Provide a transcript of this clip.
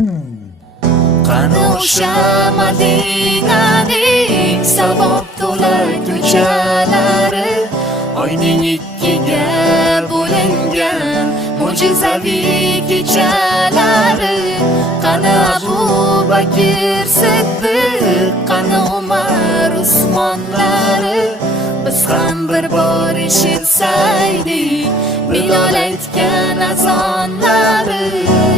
Qani o'sha Madinaning savob to'la ko'chalari, oyning ikkiga bo'lingan mo'jizaviy kechalari. Qani Abu Bakr Siddiq, qani Umar Usmonlari, biz ham bir bor eshitsaydik Bilol aytgan azonlari.